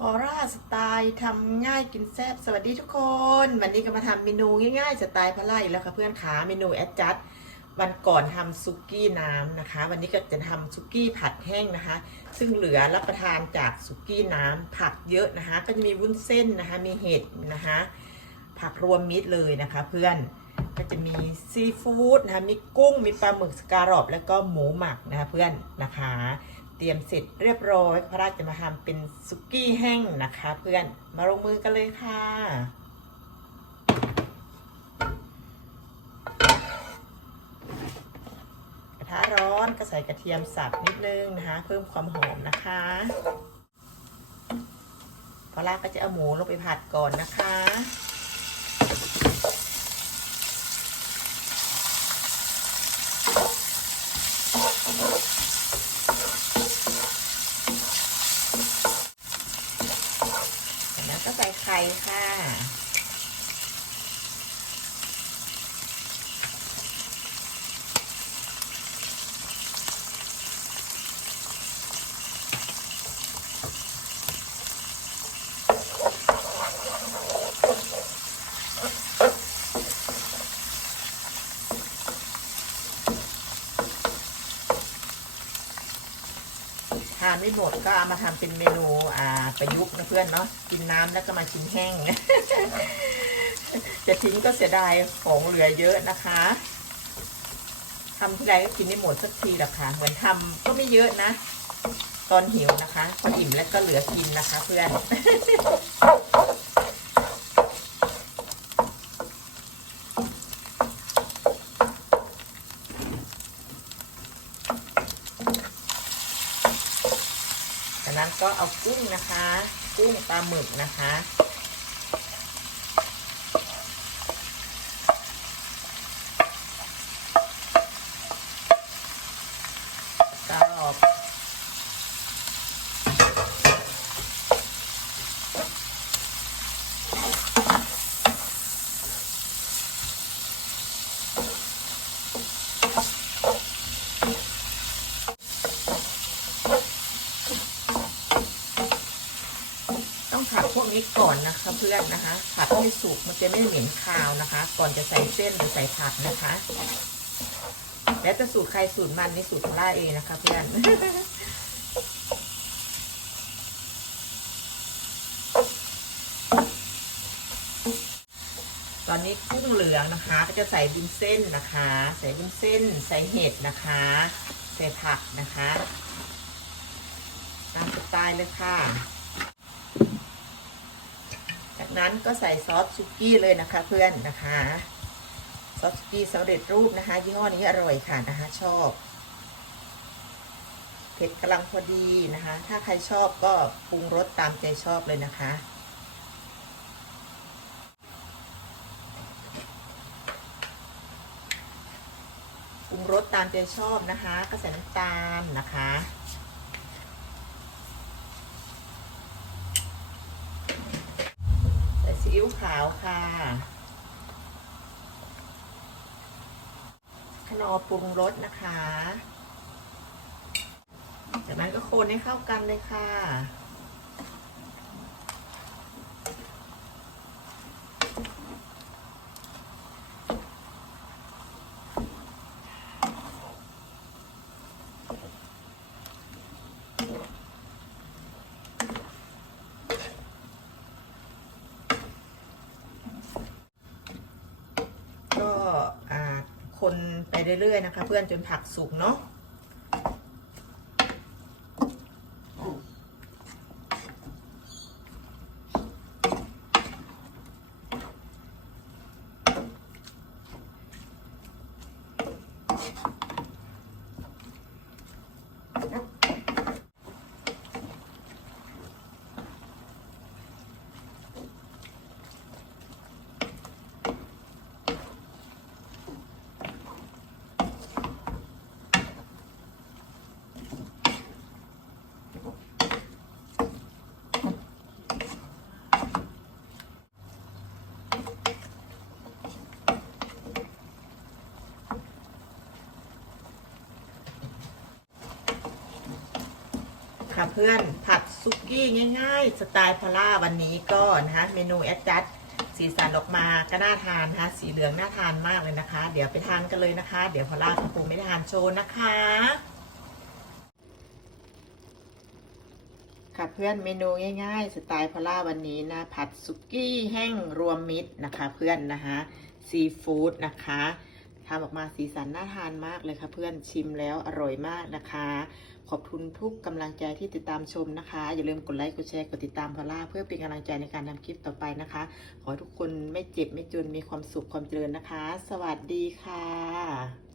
พอร่าสไตล์ทำง่ายกินแซ่บสวัสดีทุกคน วันนี้ก็มาทำเมนูง่ายๆ สไตล์พอร่าอีกแล้วค่ะเพื่อนขาเมนูแอดจัดวันก่อนทำซุกี้น้ำนะคะ วันนี้ก็จะทำซุกี้ผัดแห้งนะคะ ซึ่งเหลือรับประทานจากซุกี้น้ำผักเยอะนะคะ ก็จะมีวุ้นเส้นนะคะ มีเห็ดนะคะ ผักรวมมิตรเลยนะคะ เพื่อนก็จะมีซีฟู้ดนะคะมีกุ้งมีปลาหมึกสการอบแล้วก็หมูหมักนะคะเพื่อนนะคะ เตรียมเสร็จเรียบร้อยพระราชจะมาทำเป็นซุกี้แห้งนะคะ เพื่อนมาลงมือกันเลยค่ะ กระทะร้อนก็ใส่กระเทียมสับนิดนึงนะคะ เพิ่มความหอมนะคะพอลากก็จะเอาหมูลงไปผัดก่อนนะคะ แล้วก็ใส่ไข่ ค่านไม่หมดก็เอามาทำเป็นเมนูอ่าประยุกต์นะเพื่อนเนาะกินน้ำแล้วก็มาชิมแห้ง จะทิ้งก็เสียดายของเหลือเยอะนะคะทำที่ไรก็กินไม่หมดสักทีหรอกค่ะ เหมือนทำก็ไม่เยอะนะ ตอนหิวนะคะ พออิ่มแล้วก็เหลือกินนะคะ เพื่อน นั้นก็เอากุ้งนะคะ กุ้งปลาหมึกนะคะ ผัดพวกนี้ก่อนนะคะเพื่อนนะคะ ผัดให้สุกมันจะไม่เหม็นคาวนะคะ ก่อนจะใส่เส้นหรือใส่ผักนะคะ แล้วจะสูตรใครสูตรมันนี่สูตรพล่าเองนะคะเพื่อนตอนนี้กุ้งเหลืองนะคะ ก็จะใส่บุญเส้นนะคะ ใส่บุญเส้น ใส่เห็ดนะคะ ใส่ผักนะคะ ตามสไตล์เลยค่ะ นั้นก็ใส่ซอสซุกี้เลยนะคะเพื่อนนะคะซอสซุกี้สำเร็จรูปนะคะยี่ห้อนี้อร่อยค่ะนะคะชอบ เผ็ดกำลังพอดีนะคะ ถ้าใครชอบก็ปรุงรสตามใจชอบเลยนะคะปรุงรสตามใจชอบนะคะ ก็ใส่น้ำตาลนะคะ ใส่ซี อิ๊วขาวค่ะขนอปรุงรสนะคะ จากนั้นก็คนให้เข้ากันเลยค่ะ ก็อ่า คนไปเรื่อยๆนะคะ เพื่อนจนผักสุกเนาะ ค่ะเพื่อนผัดซุกี้ง่าย ๆ สไตล์พาร่าวันนี้ก็นะคะเมนูแอดจัดสีสันออกมาก็น่าทานนะคะสีเหลืองน่าทานมากเลยนะคะ เดี๋ยวไปทานกันเลยนะคะ เดี๋ยวพาร่ากับปูไม่ได้ทานโชว์นะคะ ค่ะเพื่อนเมนูง่าย ๆ สไตล์พาร่าวันนี้นะผัดสุกี้แห้งรวมมิตรนะคะ เพื่อนนะคะซีฟู้ดนะคะทำออกมาสีสันน่าทานมากเลยค่ะเพื่อนชิมแล้วอร่อยมากนะคะ ขอบคุณทุกกำลังใจที่ติดตามชมนะคะ อย่าลืมกดไลค์กดแชร์กดติดตามพอล่าเพื่อเป็นกำลังใจในการทำคลิปต่อไปนะคะ ขอทุกคนไม่เจ็บไม่จนมีความสุขความเจริญนะคะ สวัสดีค่ะ